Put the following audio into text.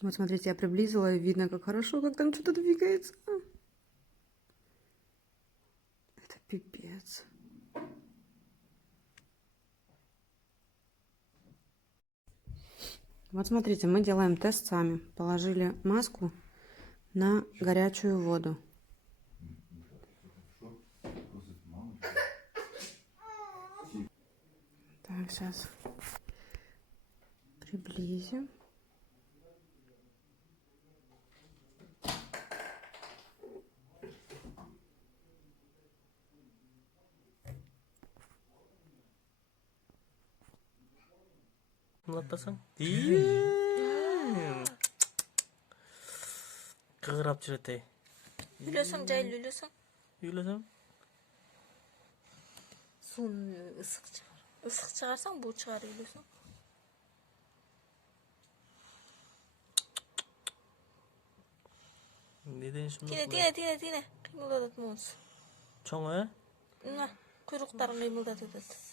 Вот смотрите, я приблизила, и видно, как хорошо, как там что-то двигается. Это пипец. Вот смотрите, мы делаем тест сами. Положили маску на горячую воду. Так, сейчас приблизим. Мулатпасаң? Кыгырап жүрөт эй. Үйлөсөң, жайлы үйлөсөң. Үйлөсөм? Сууну ысык чыгар. Isık çıkarsan bu çıkar үйлөсөң. Неден ушундай? Тине. Кыймылдатат муз. Чоң, э? Мына, куйруктарын кыймылдатып атат.